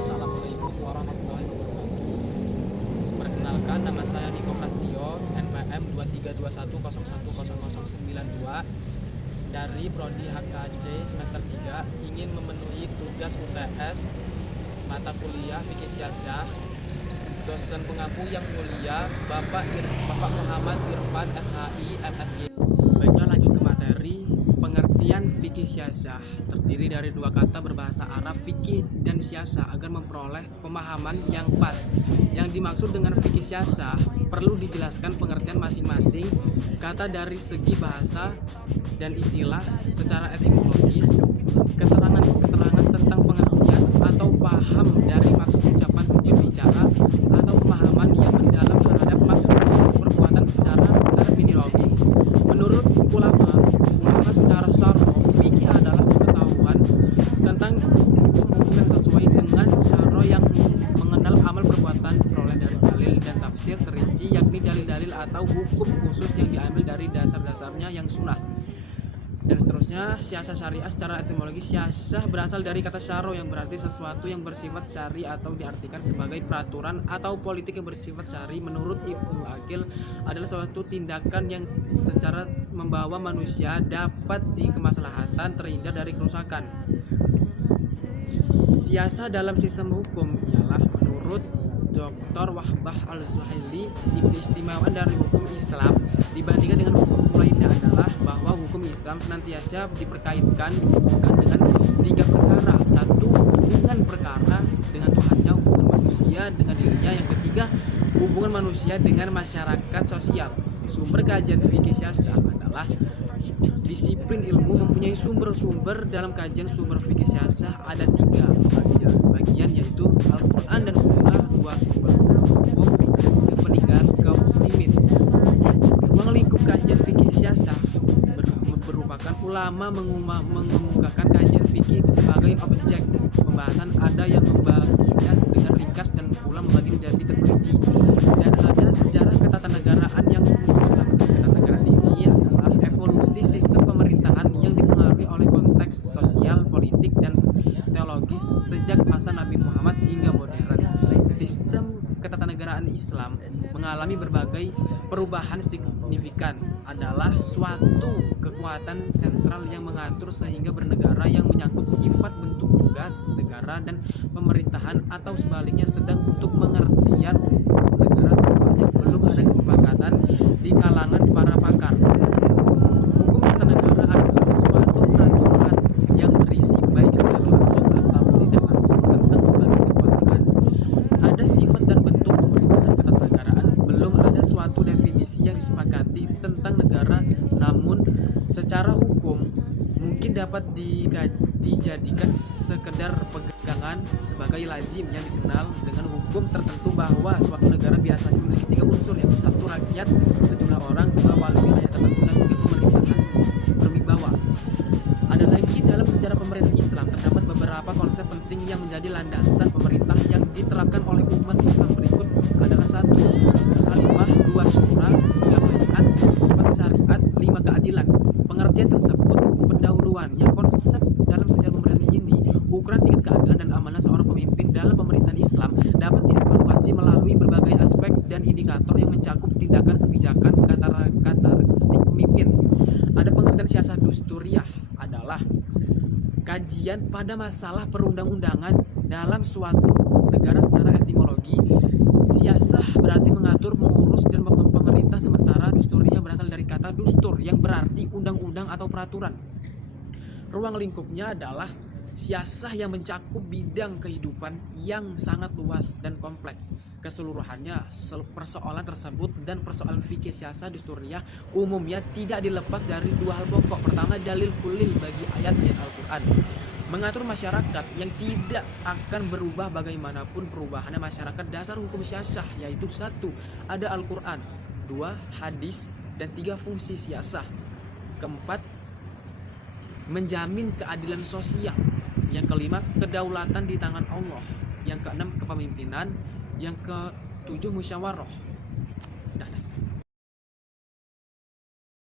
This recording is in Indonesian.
Assalamualaikum warahmatullahi wabarakatuh. Perkenalkan, nama saya Niko Prastio, NPM 2321010092 dari Prodi HKC semester 3, ingin memenuhi tugas UTS mata kuliah Fikih Siyasah. Dosen pengampu yang mulia Bapak Muhammad Irfan SHI MSy. Baiklah, lanjut ke materi. Pengertian fikih siyasah terdiri dari dua kata berbahasa Arab, fikih dan siyasah, agar memperoleh pemahaman yang pas. Yang dimaksud dengan fikih siyasah perlu dijelaskan pengertian masing-masing kata dari segi bahasa dan istilah secara etimologis, keterangan tentang pengertian atau paham dari maksud ucapan si pembicara, atau pemahaman yang mendalam terhadap maksud perbuatan secara terminologis. Menurut ulama secara syarah, fikih adalah pengetahuan tentang hukum yang sesuai dengan syarah yang mengenal amal perbuatan diperoleh dari dalil dan tafsir terinci, yakni dalil-dalil atau hukum khusus yang diambil dari dasar-dasarnya yang sunnah. Dan seterusnya. Siyasah syariah secara etimologi, siyasah berasal dari kata syaro yang berarti sesuatu yang bersifat syari atau diartikan sebagai peraturan atau politik yang bersifat syari. Menurut Ibnu Aqil, adalah suatu tindakan yang secara membawa manusia dapat dikemaslahatan terhindar dari kerusakan. Siyasah dalam sistem hukum ialah, menurut Dr. Wahbah Al-Zuhaili, keistimewaan dari hukum Islam dibandingkan dengan hukum lainnya adalah bahwa hukum Islam senantiasa dihubungkan dengan tiga perkara. Satu, hubungan perkara dengan Tuhannya, hubungan manusia dengan dirinya. Yang ketiga, hubungan manusia dengan masyarakat sosial. Sumber kajian fikih siyasah adalah disiplin ilmu mempunyai sumber-sumber. Dalam kajian sumber fikih siyasah ada tiga bagian, yaitu Al-Quran dan Sunnah, dua sumber hukum, dan peninggalan kaum muslimin. Ruang lingkup kajian fikih siyasah merupakan ulama mengemukakan kajian fikih sebagai objek pembahasan. Ada yang membaginya dengan ringkas dan pula membagi menjadi terperinci. Dan ada sejarah ketatanegaraan yang Islam. Ketatanegaraan ini adalah evolusi sistem pemerintahan yang dipengaruhi oleh konteks sosial, politik, dan teologis sejak masa Nabi Muhammad hingga modern. Sistem ketatanegaraan Islam mengalami berbagai perubahan signifikan. Adalah suatu kekuatan sentral yang mengatur sehingga bernegara yang menyangkut sifat bentuk tugas negara dan pemerintahan, atau sebaliknya. Sedang untuk pengertian hukum negara tampaknya belum ada kesepakatan di kalangan para pakar. Hukum tata negara adalah suatu peraturan yang berisi baik secara langsung atau tidak langsung tentang pembagi kekuasaan. Ada sifat dan bentuk pemerintahan ketatanegaraan. Belum ada suatu definisi yang disepakati tentang negara, namun secara hukum mungkin dapat dijadikan sekedar pegangan sebagai lazim yang dikenal dengan hukum tertentu, bahwa suatu negara biasanya memiliki tiga unsur, yaitu satu, rakyat, sejumlah orang, dua, wali wilayah tertentu, dan tiga, pemerintahan berwibawa. Ada lagi, dalam sejarah pemerintahan Islam terdapat beberapa konsep penting yang menjadi landasan pemerintah yang diterapkan oleh umat Islam. Berikut adalah: satu, khalifah; dua, syura; tiga, baiat; empat, syariat; lima, keadilan. Pengertian tersebut pendahuluannya konsep dalam sejarah pemerintahan ini. Ukuran tingkat keadilan dan amanah seorang pemimpin dalam pemerintahan Islam dapat dievaluasi melalui berbagai aspek dan indikator yang mencakup tindakan, kebijakan, karakteristik pemimpin. Ada pengertian siyasah dusturiyah adalah kajian pada masalah perundang-undangan dalam suatu negara. Secara etimologi, siyasah berarti mengatur, mengurus, dan pemerintah, sementara dusturiyah berasal dari kata dustur yang berarti undang-undang atau peraturan. Ruang lingkupnya adalah siyasah yang mencakup bidang kehidupan yang sangat luas dan kompleks. Keseluruhannya, persoalan tersebut dan persoalan fikih siyasah dusturiyah umumnya tidak dilepas dari dua hal pokok. Pertama, dalil kulil bagi ayat-ayat Al-Quran, mengatur masyarakat yang tidak akan berubah bagaimanapun perubahannya masyarakat. Dasar hukum siyasah yaitu: satu, ada Al-Quran; dua, hadis; dan tiga, fungsi siyasah. Keempat, menjamin keadilan sosial. Yang kelima, kedaulatan di tangan Allah. Yang keenam, kepemimpinan. Yang ketujuh, musyawarah.